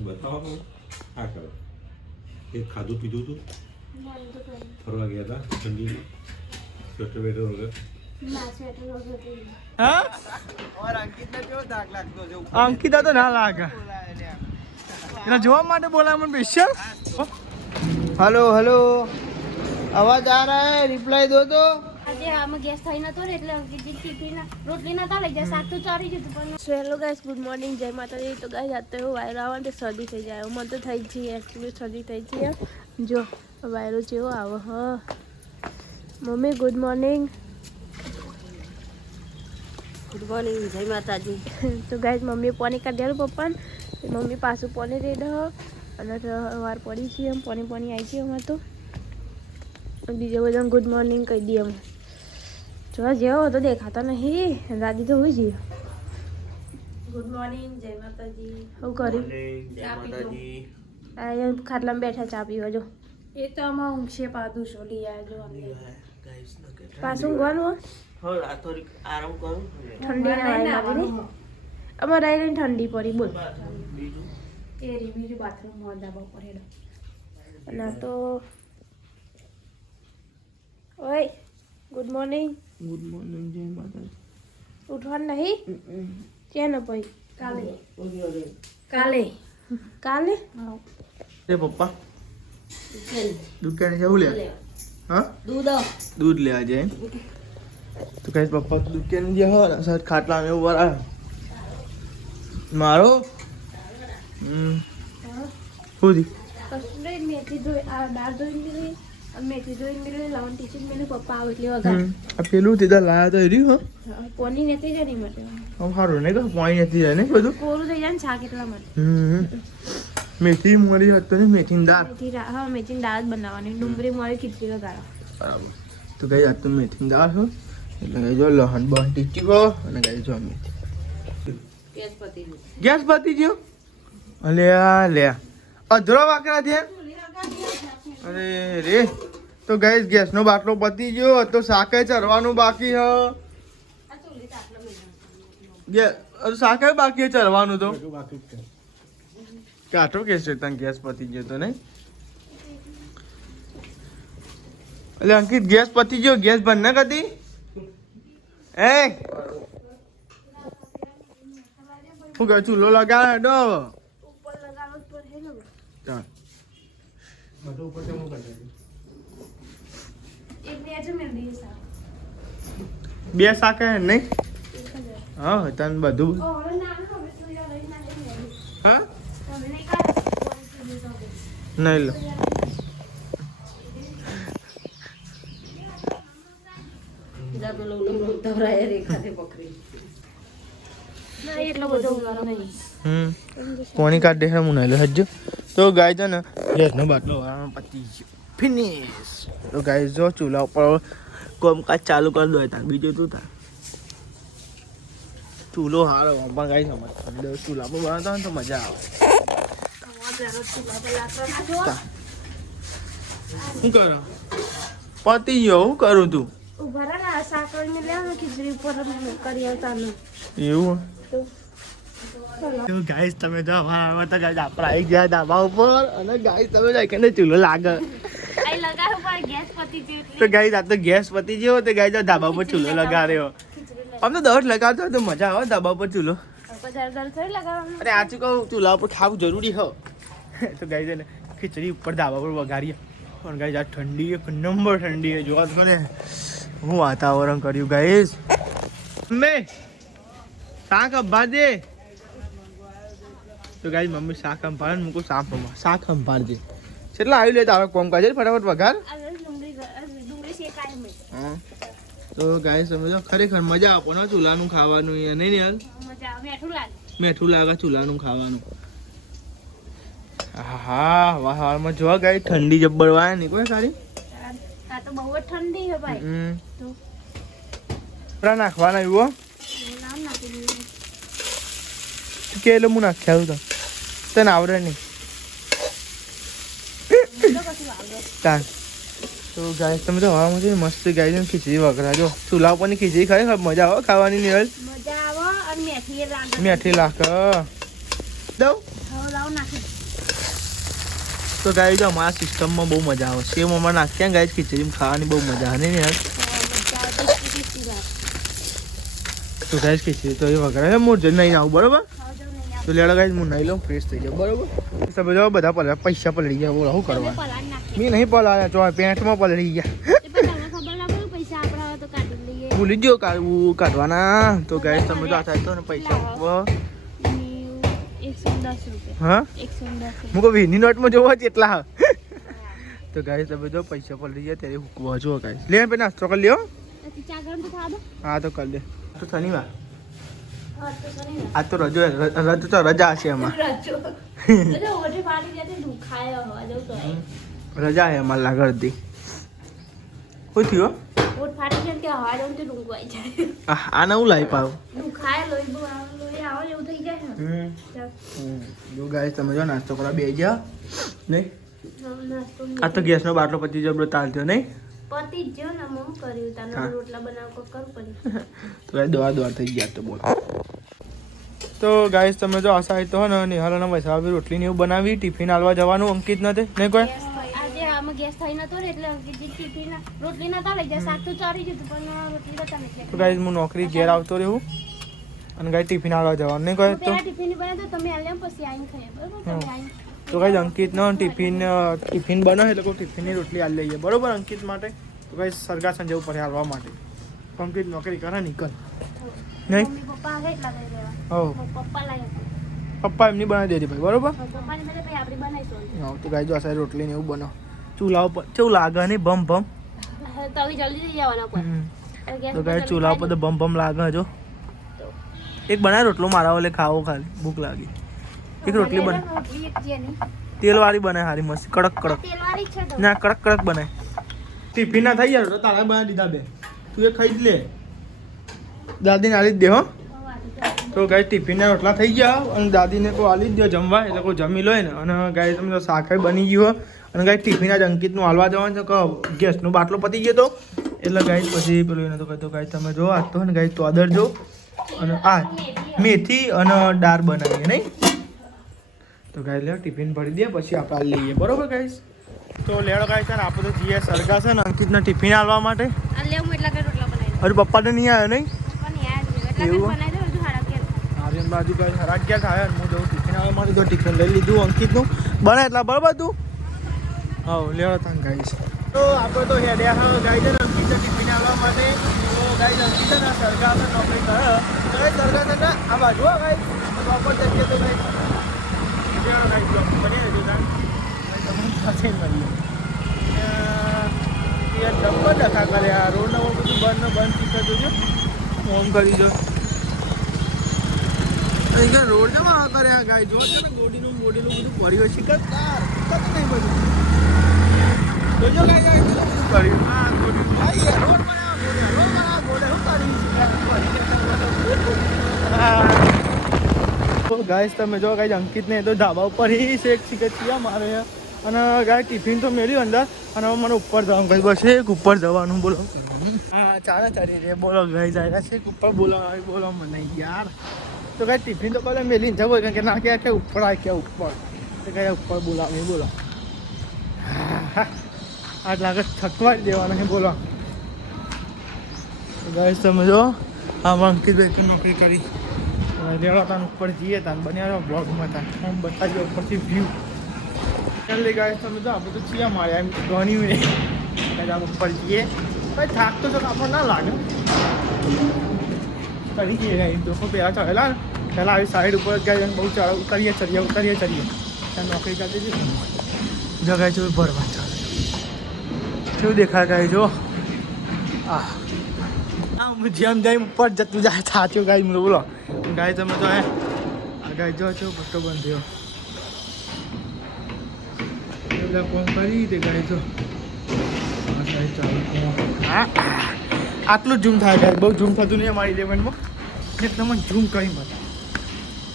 બતાવો હા કરો એક ખાધું પીધું હતું ફરવા ગયા હતા ઠંડીમાં સ્વેટર વેટર વગર અંકિતા તો ના લાગે એના જવાબ માટે બોલા મને સ્પેશિયલ हेलो हेलो आवाज आ रहा है रिप्लाई दो तो આજે આમાં ગેસ થઈ નતો ને એટલે અંકિતજી ટિફિન રોટલી નતા લઈ જાય શાક તો ચારી જતું પણ so hello guys good morning જય માતાજી તો ગાઈસ આજ તો એવું વાયરો આવે તો શરદી થઈ જાય મને તો થઈ જ છે એકચ્યુઅલી શરદી થઈ છે જો વાયરો જેવો આવો હા મમ્મી ગુડ મોર્નિંગ જય માતાજી તો ગાઈસ મમ્મી પાણી કાઢી દેલું પપ્પાને મમ્મી પાછું પાણી રેડ અને વાર પડી છે એમ પાણી આવી છે અમારે તો બીજો બધા ગુડ મોર્નિંગ કહી દઈએ અમે જોવા જેવો તો દેખાતો નહીં દાદી તો હોય છે ગુડ મોર્નિંગ જય માતાજી શું કર્યું जय माताजी આ ખાટલામાં બેઠા ચા પીવા જો એ તો આમાં ઊંઘશે પાદું છોડી જો गाइस ना के પાછું ઊંઘવાનું हो रात थोड़ी आराम करो ઠંડી ના વાય લાગે ને અમારે આઈને ઠંડી પડી બોલ बीजू એ બીજું બાથરૂમ માં દાબા પડેલો અને તો ઓય ગુડ મોર્નિંગ गुड मॉर्निंग जय माताजी ઉઠવાનું નહીં ક્યાં ન ભાઈ કાલે કાલે ए पप्पा दूध कहने से ले हाँ दूध ले आ जाए तो गाइस पप्पा दूध कहने दिया हो ना सर खाटला में ऊपर आ मारो खुद કશું મેથી ધોઈ આ દાળ ધોઈ મેળવી અને મેથી ધોઈ મેળવી લાવણ ટીચર મેળવી પપ્પા આવે એટલે વગર આ પેલું તીધા લાયા તો એરી હો પોની નથી જાય નહીં માટે આમ સારું ને કે પાણી નથી જાય ને બધું કોરું થઈ જાય ને શાક એટલા માટે મેથી મળી હતો ને મેથીની દાળ હા મેથીની દાળ જ બનાવવાની ડુંગળી મળી ખીચડી વગાડો બરાબર તો ગઈ આ તો મેથીની દાળ હો એટલે ગઈ જો લહણ બહન ટીચી ગો અને ગઈ જો મેથી ગેસ પતી ગયો અલ્યા લે અધરો વાકડા છે અરે રે તો ગઈ ગેસનો બાટલો પતી ગયો તો શાકે ચરવાનું બાકી હ શાકે બાકી ચરવાનું તો કાટો કેસ છે તને ગેસ પતી ગયો તો નહીં એટલે અંકિત ગેસ પતી ગયો ગેસ બંધ ના કરતી એ શું કહે ચૂલો લગાડે ડો ઉપર લગાડો તો હે ને ચાલ બધું ઉપર કેમ કરી એક બે જ મેળવી શાક બે શાકે નહીં હા તને બધું ઓ હવે ના હવે તો યાર રહી ના મેળવી હા તમે નહીં કાઢો પોણી તો નહીં લો ના એટલો બધો ઉગાડો નહીં કોની કાઢે છે હું નહીં લો હજુ તો ગાય છે ને ગેસનો બાટલો વાળવાનો પતી ગયો ફિનિશ તો ગાય જો ચૂલા ઉપર કામકાજ ચાલુ કરી દો તાર બીજું તું તાર ચૂલો હારો પણ ગાય સમજ ચૂલા પર બનાવતા હોય ને તો મજા આવે શું કરો પતી ગયો શું કરું તું ઉભા રહે ને શાક ને લેવાનું ખીચડી ઉપર કરી આવતાનું એવું તો ગાઈસ તમે જો અમારા તો ગાઈસ આપણે આવી ગયા ધાબા ઉપર અને ગાઈસ તમે જો કે ચૂલો લાગે આઈ લગાવ પર ગેસ પતી ગયો તો ગાઈસ આ તો ગેસ પતી ગયો તો ગાઈસ ધાબા ઉપર ચૂલો લગાડ્યો આમ તો દસ લગાડતો હોય તો મજા આવે ધાબા ઉપર ચૂલો દર થોડી લગાવવાનું અરે આચું કહું ચૂલા ઉપર ખાવું જરૂરી હો તો ગાઈસ ને ખીચડી ઉપર ધાબા પર વગાડીએ પણ ગાઈસ આ ઠંડી એક નંબર ઠંડી જોવા તો ને હું વાતાવરણ કર્યું ગાઈસ મેં શાક અંભાર દે તો ગાઈસ મમ્મી શાક અંભાર મૂકું શાક અંભાર દે કેટલા આવી લે તારો કોમ કાજે ફટાફટ વઘાર ડુંગળી શેકાય મેં હા તો ગાઈસ તમે જો ખરેખર મજા આપો ને ચૂલાનું ખાવાનું એ નહીં યાર મજા આવે મીઠું લાગે મીઠું લાગે ચૂલાનું ખાવાનું હા વાહમાં જો ગાઈસ ઠંડી જબ્બર વાય નહીં કોઈ સારી આ તો બહુ જ ઠંડી છે ભાઈ તો નાખવાના એવું નામ નાખી દીધું કે એટલે હું નાખ્યા તો તને આવડે નહીં તાર તો ગાય તમે તો હવામાં છે મસ્ત ગાય છે ખીચડી વગરા જો ચૂલા ઉપરની ખીચડી ખાઈ મજા આવે ખાવાની નિરલ મજા આવે અને મેથી લાગે મેઠી લાખ દઉં હવે લાવ તો ગાઈસ અમારા સિસ્ટમમાં બહુ મજા આવે સેવ મમ્મા નાખ્યા ગાઈસ ખીચડીમાં ખાવાની બહુ મજા આવે ને યાર તો ગાઈસ ખીચડી તો એ વગર હું જઈને નહીં આવું બરોબર તો લેડો ગાઈસ હું નહીં લઉં ફ્રેશ થઈ જાઉં બરોબર તમે જો બધા પૈસા પલળી ગયા બોલો શું કરવા મેં નહીં પલાળ્યા તો પેન્ટમાં પલળી ગયા ભૂલી ગયો કાઢવાના તો ગાઈસ તમે તો આ થાય તો ને પૈસા હા હું કહું વીની નોટમાં જોવા જેટલા હા તો ગાઈસ તમે જો પૈસા પલળી ગયા ત્યારે હુકવા જો ગાઈસ લે પે નાસ્તો કરી લ્યો હા તો કરી દે તો શનિવાર આજ તો રજા હશે એમાં રજા હે અમારે લાગડતી શું થયું આ નવું લાવી પાવ જો ગાઈસ તમે જો નાસ્તો કરવા બે જા નહીં આ તો ગેસનો બાટલો પતી જબરો તાલતો નહીં પતિ જો ને મમ કર્યું તને રોટલા બનાવ કો કરું પડી તો ગાઈસ દવા થઈ ગયા તો બોલ તો ગાઈસ તમે જો આશા તો ને નિહાળના વૈસાવી રોટલી ને એવું બનાવી ટિફિન આલવા જવાનું અંકિત નતે નહીં કોઈ આજે આમાં ગેસ થઈ નતો ને એટલે અંકિત ટિફિન રોટલી નતા લઈ જાય શાક તો ચારી જતું પણ રોટલી નતા લઈ જાય તો ગાઈસ હું નોકરી ઘેર આવતો રહેવું અને ગાઈસ ટિફિન આલવા જવાનું નહીં કોઈ તો ટિફિન બનાવ તો તમે આલ્યા પછી આઈને ખાય બરોબર તમે આઈને તો ગાઈસ અંકિતનો ટિફિન બને એટલે કોઈ ટિફિનની રોટલી આલી લઈએ બરોબર અંકિત માટે તો ગાઈસ સરગાસન જવું પડે હાલવા માટે અંકિત નોકરી કરે નીકળ નહીં પપ્પા કેટલા લઈ લેવા હો પપ્પા લઈ પપ્પા એમની બનાવી દેતી ભાઈ બરોબર પપ્પાને મેં ભાઈ આપણી બનાવીશું હા તો ગાઈસ જો આ રોટલી ને એવું બનો ચૂલા ઉપર કેવું લાગે ને બમ બમ તો હવે જલ્દી થઈ જવાના પર તો ગાઈસ ચૂલા ઉપર તો બમ બમ લાગે જો એક બનાય રોટલો મારા ઓલે ખાવો ખાલી ભૂખ લાગી એક રોટલી બને તેલ વાળી બનાય હારી મસ્ત કડક કડક ના કડક કડક બનાય ટિફિન ના થઈ જાય તો તારા બનાવી દીધા બે તું એ ખાઈ જ લે દાદીને આલી જ દે હો તો ગાય ટિફિનના રોટલા થઈ ગયા અને દાદીને કોઈ આલી જ દો જમવા એટલે કોઈ જમી લો ને અને ગાય તમે તો શાક બની ગયું અને ગાય ટિફિન જ અંકિતનું હાલવા જવાનું છે કે ગેસનો બાટલો પતી ગયો તો એટલે ગાય પછી પેલું એને તો કહેતો ગાય તમે જો આજ તો ને ગાય તોદર જો અને આ મેથી અને દાળ બનાવીએ નહીં તો ગાય લે ટિફિન ભરી દે પછી આપણે લઈએ બરોબર ગાઈસ તો લેડો ગાય છે ને આપણે તો જીએ સરગા છે ને અંકિતના ટિફિન આલવા માટે હજુ પપ્પાને નહીં આવ્યો નહીં એવું આર્યન બાજુ કઈ ખરાબ ગયા થાય હું જવું ટિફિન આવવા માટે તો ટિફિન લઈ લીધું અંકિતનું બને એટલા બરાબર તું હા લેડો તાન ગાઈશ તો આપણે તો હેડ્યા હા ગાઈ છે ને અંકિતના ટિફિન આવવા માટે તો ગાઈ અંકિત છે ને સરગા નોકરી કરે તો ગાઈ સરગા છે ને આ બાજુ હા ગાઈ બપોર જઈએ તો ગાઈ લેડો ગાઈ બ્લોક બની રહેજો તાન તમને સાથે મળીએ યાર ડબ્બા ડખા કર્યા રોડ નવો બધું બંધ ચૂકે જોજો ફોન કરી દો રોડ જવા કર્યા ગાય જો ને ગોડીનું બધું પડ્યું છે કે તાર નહીં બધું જોજો ગાય બધું કર્યું હા ગોડી રોડ બનાવ તો ગાય તમે જો ગાય અંકિતને તો ધાબા ઉપર ही શેક ચીકચિયા મારે અને ગાય ટિફિન તો મેળ્યું અંદર અને હવે મને ઉપર જવાનું ભાઈ બસ એક ઉપર જવાનું બોલો હા ચાલે ચાલી રે બોલો ગાય જાય છે ઉપર બોલો મને યાર તો ગાય ટિફિન તો પહેલાં મેલીને જવો કે ના કે ઉપર આ કે ઉપર તો ગાય ઉપર બોલાવે બોલો આજ લાગે થકવા જ દેવાના છે બોલો ગાય તમે જો આમાં અંકિતભાઈ નોકરી કરી લેવા તાન ઉપર જઈએ તાન બન્યા બ્લોગમાં તાન આમ બતાવીએ ઉપરથી વ્યૂ ચાલે ગાય તમે જો આપણે તો છીએ મારે એમ ગણ્યું ને આમ ઉપર જઈએ ભાઈ થાક તો આપણને ના લાગે કરી જઈએ તો પહેલાં ચડેલા પહેલાં આવી સાઈડ ઉપર ગયા બહુ ઉતરીએ ત્યાં નોકરી કરતી હતી જગાય છે ભરવા ચાલે શું દેખાય ગાય જો આ જેમ જાય ઉપર જતું જાય સાચું ગાય મને બોલો ગાય તમે તો આ ગાય જો છો ભટ્ટો બંધ થયો બધા ફોન કરી તે ગાય જો આટલું ઝૂમ થાય ગાય બહુ ઝૂમ થતું નહીં અમારી ઇલેવનમાં એકદમ ઝૂમ કરી મત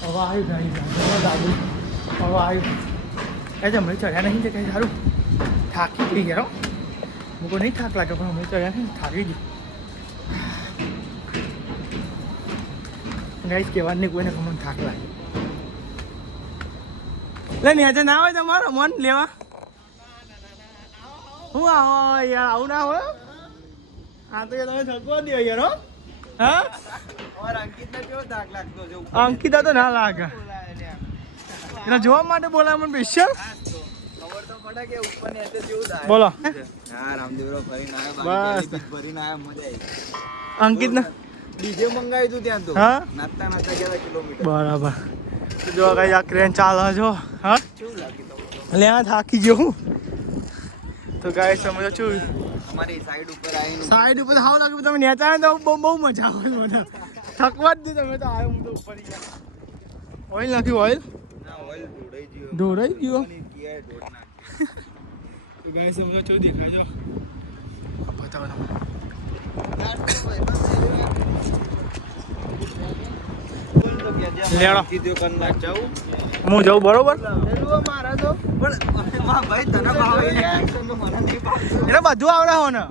હવે આવ્યું ગાય દાદુ હવે આવ્યું કાંઈ જમણી ચડ્યા નહીં તે કાંઈ સારું થાકી ગઈ યાર મૂકો નહીં થાક લાગે પણ હમણાં ચડ્યા નહીં થાકી ગઈ ગાઈસ કહેવાનું નહીં કોઈને કમન થાક લાગે લે નેચે ના હોય તમારો મન લેવા હું આવો યાર આવું ના હોય આ તો તમે થકવા દો યાર હો હા અંકિતા તો ના લાગે એના જોવા માટે બોલાય મને સ્પેશિયલ બોલો બસ અંકિત ને ડીજે મંગાવ્યું તું ત્યાં તો હા નાચતા નાચતા ગયા કિલોમીટર બરાબર તો જો કઈ આ ક્રેન ચાલે છો હા એટલે આ થાકી ગયો હું તો ગાય સમજો છું અમારી સાઈડ ઉપર આવીને સાઈડ ઉપર હાવ લાગે તમે નેતા તો બહુ મજા આવે મને થકવા જ નહીં તમે તો આવ્યો હું તો ઉપર ગયા ઓઇલ નાખ્યું ઓઇલ ના ઓઇલ ઢોળાઈ ગયો કિયા ઢોળ નાખ તો ગાય સમજો છો દેખાય જો બતાવો લેડો હું જાઉં બરોબર મારા તો પણ ભાઈ તને ભાવે મને નહીં ભાવે એને બધું આવડે હો ને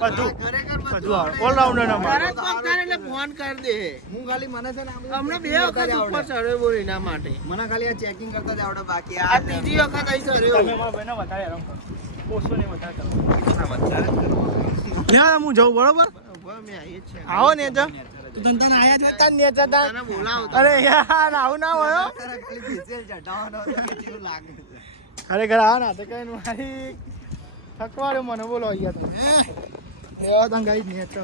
બધું ખરેખર બધું આવડે ઓલરાઉન્ડર ને મારે એટલે ફોન કરી દે હું ખાલી મને છે ને હમણાં 2 વખત ઉપર ચડ્યો બોલ એના માટે મને ખાલી આ ચેકિંગ કરતા જ આવડે બાકી આ ત્રીજી વખત અહીં ચડ્યો તમે મારા ભાઈને વધારે હેરાન કરો પોસો ને વધારે કરો વધારે યાર હું જાઉં બરોબર મેં આવી છે આવો ને તો તું તને આયા છે તને ને જતા તને બોલાવો અરે યાર આવું ના હોય હો. તારા ખાલી પીસેલ ચટાવવાનો હતો કે જેવું લાગે છે ખરેખર આ ના તો કઈ મારી થકવાડે મને બોલો અહીંયા તમે એવા તમે ગાઈ ને તો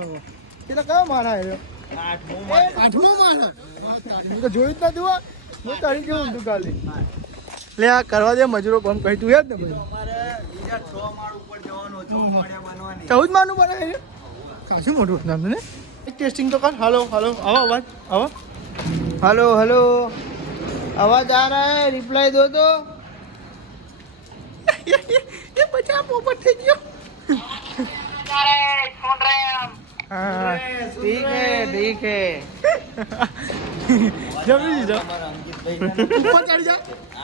એટલે કયો મારા આવ્યો આઠમો મારા હું તો જોયું જ નથી હો હું તારી કેવું તું કાલે લે આ કરવા દે મજૂરો કામ કહી તું યાદ ને ભાઈ અમારે બીજા 6 માળ ઉપર જવાનું 14 માળિયા બનવાની 14 માનું બનાવે કાશું મોટું નામ ને ટેસ્ટિંગ તો કર હાલો હાલો આવો અવાજ આવો हेलो हेलो आवाज आ रहा है रिप्लाई दो तो ये बच्चा पोपट થઈ ગયો હા ठीक है જમી જા हमारा अंकित भाई ઉપર ચડી જા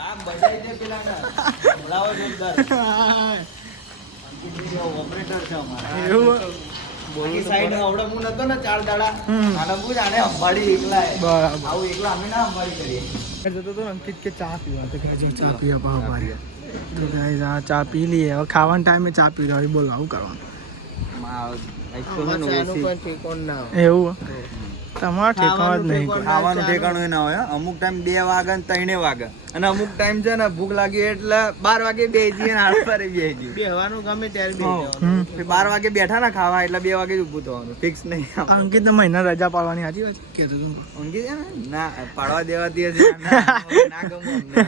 आप बजाई दे पेला ना बुलाओ जोरदार अंकित भाई ऑपरेटर છે અમારા એવું બોલી સાઈડ આવડે હું નતો ને 4 દાડા આને પૂછ આને અંબાડી એકલા હે બરાબર આવું એકલા અમે ના અંબાડી કરીએ જતો તો અંકિત કે ચા પીવા તો ગાજર ચા પીવા ભાવ મારી તો ગાઈસ આ ચા પી લઈએ હવે ખાવાના ટાઈમે ચા પી રહ્યો બોલો આવું કરવાનું એવું તમારા ઠેકાવા જ નહીં કોઈ ખાવાનું ઠેકાણું ના હોય અમુક ટાઈમ 2 વાગે ને 3 વાગે અને અમુક ટાઈમ છે ને ભૂખ લાગી એટલે 12 વાગે બેસી અને 8 વાગે બેસી બેહવાનું ગમે ત્યારે બેસવાનું 12 વાગે બેઠા ને ખાવા એટલે 2 વાગે જ ઊભું થવાનું ફિક્સ નહીં અંકિત ને મહિના રજા પાડવાની સાચી વાત કહેતો તું ઊંઘી છે ને ના પાડવા દેવાતી હશે ના ગમે અમને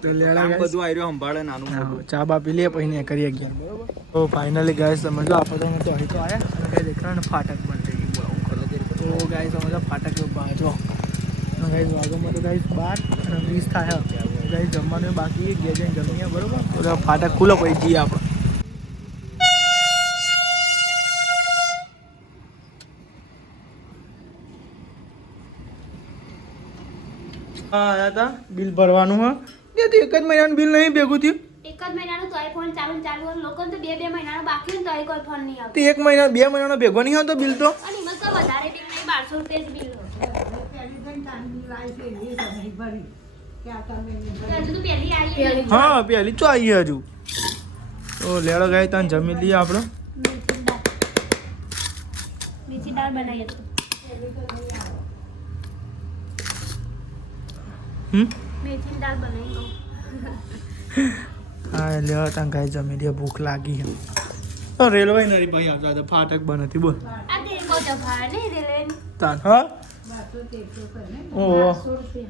તો લેડા કામ ગાઈસ બધું આયરો સંભાળે નાનું મોટું ચા બા પી લઈએ પછી ને કરીએ ગયા બરોબર તો ફાઇનલી ગાઈસ સમજો આપણે તો અહીં તો આયા અને કઈ દેખાણ ફાટક બંધ થઈ ગયું તો ગાઈસ સમજો ફાટક બાજુ ગાઈસ વાગોમાં તો ગાઈસ 12 અને 20 થાય ગાઈસ જમવાનું બાકી ગયા જઈને જમીએ બરોબર તો ફાટક ખુલ્લો પછી જઈએ આપણે હા આયા હતા બિલ ભરવાનું હા તો એક જ મહિનાનું બિલ નહીં ભેગું થયું એક જ મહિનાનું તોય ફોન ચાલુ હોય લોકોને તો 2 મહિનાનો બાકી હોય તોય કોઈ ફોન નહીં આવતો તો 1 મહિના 2 મહિનાનો ભેગો નહીં આવતો બિલ તો અને એમાં તો વધારે બિલ નહીં 1200 રૂપિયા જ બિલ હોય હજુ તો પહેલી આવી હા પેલી ચો આવી હજુ તો લેડો ગાય તને જમી લઈએ આપણે મીઠી દાળ બનાવી હતી મેથીની દાળ બનાવી દઉં હા લેવા તને ગાય જમી લઈએ ભૂખ લાગી છે તો રેલવે નરી ભાઈ આવતા હતા ફાટક બંધ હતી બોલ આ તે બહુ દફા નહીં રેલવે તાન હા ઓહો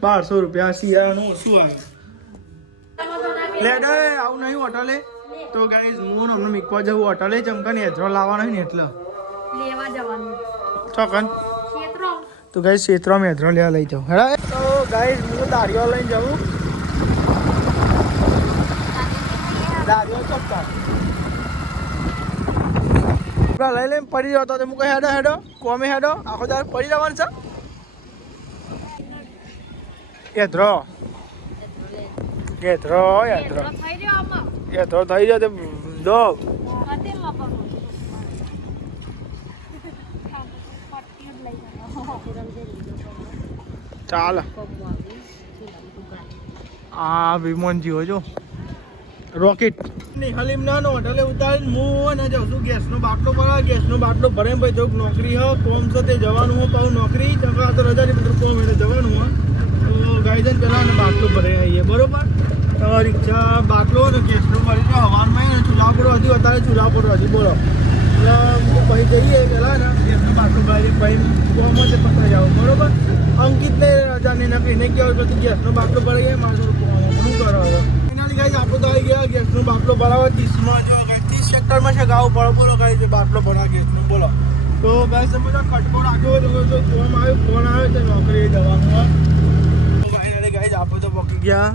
1200 રૂપિયા શિયાળાનું શું આવ્યું લેડો આવું નહીં હોટલે તો ગાઈઝ હું અમને મીકવા જવું હોટલે ચમકાની હેથરો લાવવાનો હોય ને એટલે લેવા જવાનું ચોકન ક્ષેત્રો તો ગાઈઝ ક્ષેત્રમાં હેથરો લેવા લઈ જાઉં હેડા તો ગાઈઝ હું દાળીઓ લઈને જાઉં દાળીઓ ચોક્કસ લઈ લઈને પડી રહ્યો તો હું કઈ હેડો હેડો કોમે હેડો આખો દાળ પડી રહેવાનું છે હેથરો હેથરો હેથરો થઈ રહ્યો આમાં હેથરો થઈ જાય તો દો હાથે લપકવું ચાલ આ વિમાન જીવો છો રોકેટ હલીમ ના હોટલે ઉતારીને હું ને જાઉં છું ગેસનો બાટલો ભરા ગેસનો બાટલો ભરે ભાઈ જો નોકરી હ કોમ છે તે જવાનું હું પાછું નોકરી તો રજાની બધું કોમ એટલે જવાનું હોય તો ગાઈડન પેલા ને બાટલો ભરે આવીએ બરોબર રિક્ષા બાટલો ને ગેસનો ભરી તો હવામાં ને ચૂલા પર હજી અત્યારે ચૂલા પર હજી બોલો એટલે પછી જઈએ પેલા ને ગેસનો બાટલો ભરી પછી કોમ તે પતા જાવ બરોબર અંકિતને રજાની નકરીને કહેવાય પછી ગેસનો બાટલો ભરી ગયા મારે શું કરો ફાઇનલી ગાઈસ આપણે તો આવી ગયા ગેસનો બાટલો ભરાવા 30માં જો 30 સેક્ટરમાં છે ગાવ પડો બોલો ગાઈસ બાટલો ભરા ગેસનો બોલો તો ગાઈસ તમે જો ખટકો રાખ્યો તો ફોન આવ્યો તો નોકરી જવાનું ફાઇનલી ગાઈસ આપણે તો પકી ગયા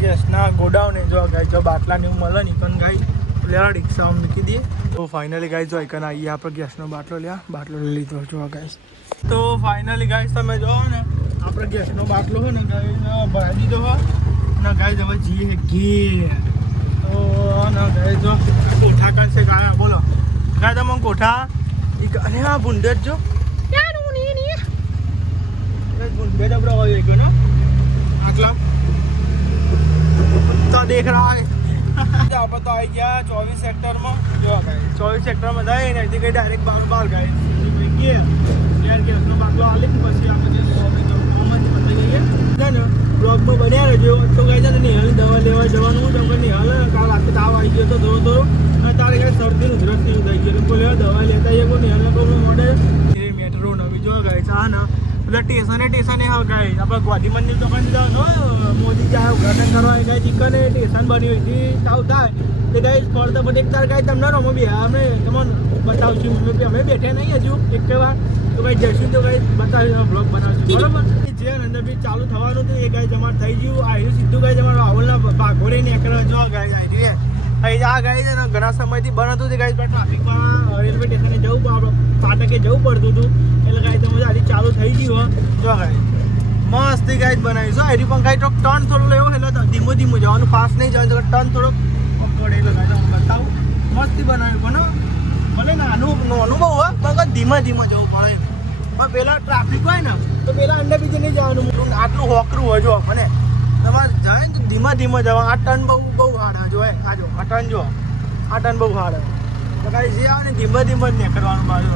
ગેસના ગોડાઉને જો ગાઈસ જો બાટલા ને મળે નહીં પણ ગાઈસ લેવા રિક્ષા મૂકી દઈએ તો ફાઇનલી ગાઈસ જો આઈકન આવીએ આપણે ગેસનો બાટલો બાટલો લઈ લીધો જો ગાઈસ તો ફાઇનલી ગાઈસ તમે જો ને આપણે ગેસનો બાટલો હોય ને ગાઈસ ભરાઈ દીધો હોય ના ગાઈસ હવે જઈએ ઘેર તો ના ગાઈસ જો કોઠા કરશે ગાયા બોલો ગાય તમે કોઠા અને આ ભૂંડે જો ભૂંડે ડબરો હોય ગયો ને આટલા તો દેખ રહા હે આપણે તો આવી ગયા 24 સેક્ટરમાં જો ગાઈસ 24 સેક્ટરમાં જાય ને અહીંથી કઈ ડાયરેક્ટ બાર ગાઈસ ઘેર ગેસનો બાટલો આલી પછી આપણે કોમન પતી ગઈએ ને બ્લોગમાં બન્યા રહેજો તો ગાઈસ ને નિહાલ દવા લેવા જવાનું તો કે નિહાલ કાલ રાતે તાવ આવી ગયો તો દોરો અને તારે કઈ શરદી ઉધરસ નહીં થઈ ગઈ તો લેવા દવા લેતા આવીએ કોઈ નિહાલ કોઈ મોડે એ મેટ્રો નવી જો ગાઈસ હા ના એટલે સ્ટેશને હા ગાઈસ આપણે ગોધીમનની દુકાન જવાનું મોદી ચા ઉદ્ઘાટન કરવા ગાઈસ ચિકન સ્ટેશન બન્યું હતી તાવ થાય તે ગાઈસ પડતા પણ એક તાર ગાઈસ તમને રમો બી અમે તમને બતાવશું અમે બેઠે નહીં હજુ એક વાર તો ભાઈ જઈશું તો ગાઈસ બતાવી બ્લોગ બનાવશું બરાબર જે અંદર બી ચાલુ થવાનું હતું એ ગાઈસ અમારે થઈ ગયું આવ્યું સીધું ગાઈસ અમારો રાહુલના ભાગોળે નીકળવા જો ગાઈસ આવી અહીં આ ગાઈસ ને ઘણા સમયથી બંધ હતું તે ગાઈસ પણ ટ્રાફિકમાં રેલવે સ્ટેશને જવું આપણે ફાટકે જવું પડતું હતું એટલે ગાઈસ તમે આજે ચાલુ થઈ ગયું જો ગાઈસ મસ્ત ગાઈસ બનાવી જો એરી પણ ગાઈસ ટર્ન થોડું લેવો એટલે ધીમો જવાનું ફાસ્ટ નહીં જવાનું ટર્ન થોડો પકડે એટલે ગાઈસ બતાવું મસ્તી બનાવ્યું પણ ભલે નાનું બહુ હોય પણ ધીમા જવું પડે પણ પેલા ટ્રાફિક હોય ને તો પેલા અંદર બીજે નહીં જવાનું આટલું હોકરું હોય જો મને તમારે જાય ને ધીમા જવા આ ટર્ન બહુ હાર્ડ જો આ જો આ ટર્ન જો આ ટર્ન બહુ હાર્ડ તો કાંઈ જે આવે ને ધીમા જ નીકળવાનું બાજુ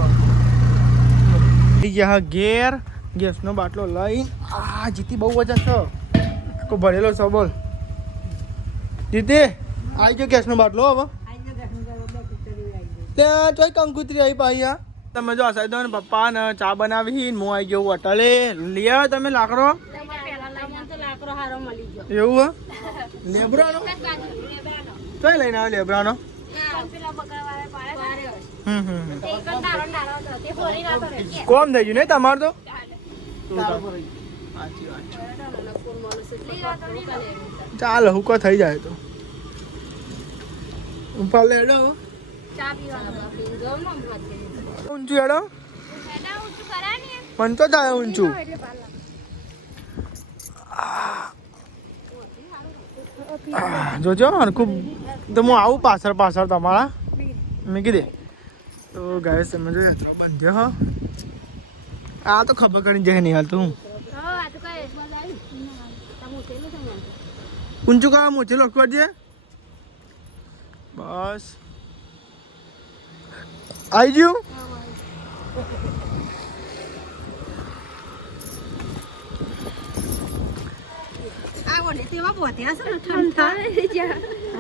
ગયા ઘેર ગેસનો બાટલો લઈને આ જીતી બહુ વજન છે આખો ભરેલો છે બોલ જીતી આવી ગયો ગેસનો બાટલો હવે ત્યાં ચોઈ કંકુતરી આવી પાઈ આ તમે જો સાહેબ ને પપ્પા ને ચા બનાવી હું આવી ગયો હોટલે લઈ આવ્યો તમે લાકડો એવું લેબ્રાનો ચોઈ લઈને આવ્યો લેબ્રાનો કોમ થઈ ગયું ને તમારે તો ચાલ હુકો થઈ જાય તો ઉપર લેડો ઊંચું હેડો મન તો થાય ઊંચું જોજો ખૂબ તો હું આવું પાછળ તમારા મેં કીધે તો ગાય તમે જો બંધ્યો હો આ તો ખબર કરી જાય નહીં હાલ તું ઊંચું કા મોચેલો કરજે બસ આવી ગયું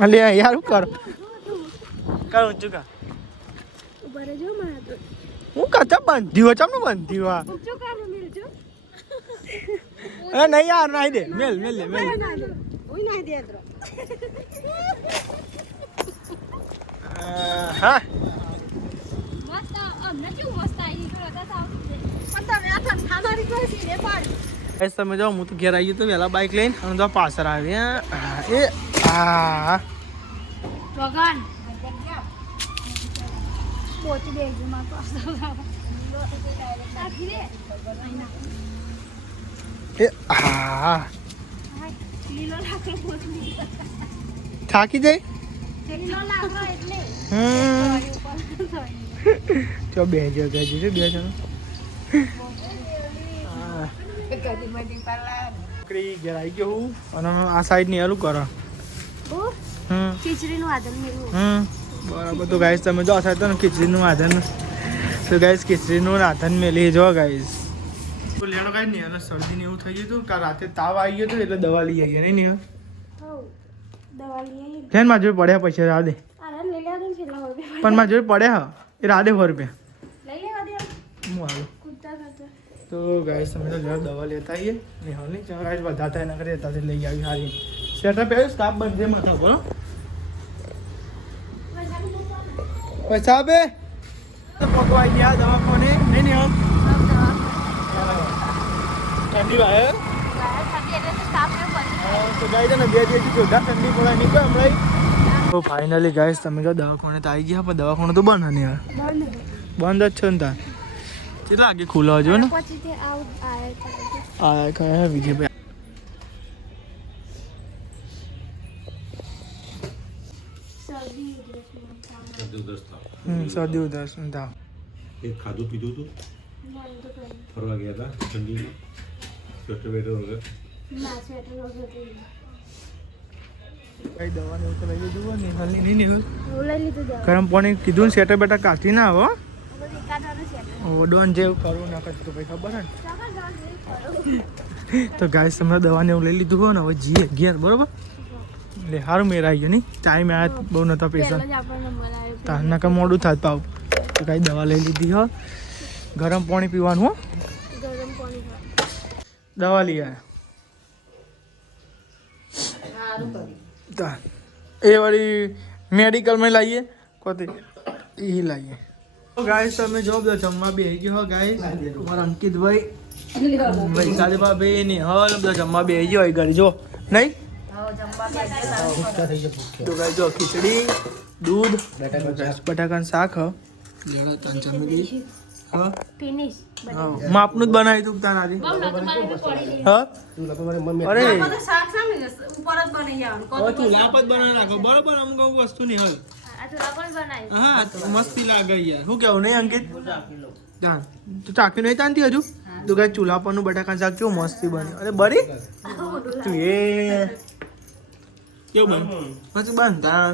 અલે યાર કર ઊંચું કા હું કચા બંધ્યું ચમ બંધ્યું અરે નહીં યાર નાઈ દે મેલ હા તમે જાઓ હું તો ઘેર આવી તો વહેલા બાઇક લઈને અને તો પાછળ આવી એ હા થાકી જાય ચો બે જગ્યા બે જણ બકરી ઘેર આવી ગયો હું અને આ સાઈડ ની એલું કરો ખીચડીનું આદન મેળવું બરાબર. તો ગાઈસ તમે જો આ સાઈડ તો ખીચડીનું આધન તો ગાઈસ ખીચડીનું આધન મેલી જો ગાઈસ તો લેણો કાંઈ નહીં અને શરદી ને એવું થઈ ગયું હતું કાલ રાતે તાવ આવી ગયો હતો એટલે દવા લઈ આવીએ નહીં દવા લઈ આવી ફેન માં જોઈ પડ્યા પૈસા રાધે આરામ લઈ લેવા કેટલા હોય પણ માં જોઈ પડ્યા હા એ રાધે 100 રૂપિયા લઈ લેવા દે હું હાલો. કૂદતા કરતા તો ગાઈસ તમે તો જરા દવા લેતા આવીએ નહીં હાલ નહીં ચાલો ગાઈસ બધા થાય ના કરે ત્યાંથી લઈ આવી હારી સેટઅપ આવ્યો સ્ટાફ બંધ માથા બોલો પૈસા આપે પકવાઈ ગયા દવાખાને નહીં નહીં આમ ઠંડી વાય તો ગાઈ ને 2 દિવસથી જોરદાર ઠંડી પડે નહીં કોઈ હમણાં તો ફાઇનલી ગાઈસ તમે જો દવાખાને તો આવી ગયા પણ દવાખાનું તો બંધ ને યાર બંધ જ છે ને તાર કેટલા વાગે ખુલ્લો હજો ને પછી તે આ કયા વિજયભાઈ શરદી ઉધરસ તાવ એક ખાધું પીધું હતું ફરવા ગયા હતા ઠંડીમાં સ્વેટર વેટર વગર કઈ દવા ને એવું તો લઈ લીધું ને હાલની નહીં નિહલ લઈ લીધું દવા ગરમ પાણી કીધું ને સેટર બેટા કાઢી ના આવો એકાદવાનું છે ઓડોન જેવું કરવું ના કરતું ભાઈ ખબર ને તો ગાય તમે દવાને એવું લઈ લીધું હોય ને હવે જી 11 બરોબર એટલે સારું મેર આવી ગયો નહીં ટાઈમ આવ્યા બહુ નતા પૈસા પહેલા જ આપણો નંબર આવ્યો તારના કાંઈ મોડું થાત પાવ તો કાંઈ દવા લઈ લીધી હો ગરમ પાણી પીવાનું હો ગરમ પાણી દવા લઈ આવ્યા એ વાળી મેડિકલમાં લાવીએ કોતે એ લાવીએ ગાઈસ તમે જો બધા જમવા બેસી ગયો ગાઈસ તમારા અંકિતભાઈ વૈશાલી ભાભી ને હલ બધા જમવા બેસી ગયો ઘરે જો નહીં તો ગાઈસ જો ખીચડી દૂધ બટાકાનું શાક હ લેડો તન જમી લઈ હા ફિનિશ માપનું જ બનાવી તું તારાથી હા અરે શાક સામે ઉપર જ બની જવાનું ચૂલા પર બનાવી નાખો બરોબર અમુક અમુક વસ્તુ નહીં હોય આ ચૂલા પર બનાવી હા મસ્તી લાગે યાર શું કેવું નહીં અંકિત જાન તું ચાકી નહીં તાનતી હજુ તું કઈ ચૂલા પરનું બટાકાનું શાક કેવું મસ્તી બની અરે બરી તું એ કેવું બન મસ્ત બન તા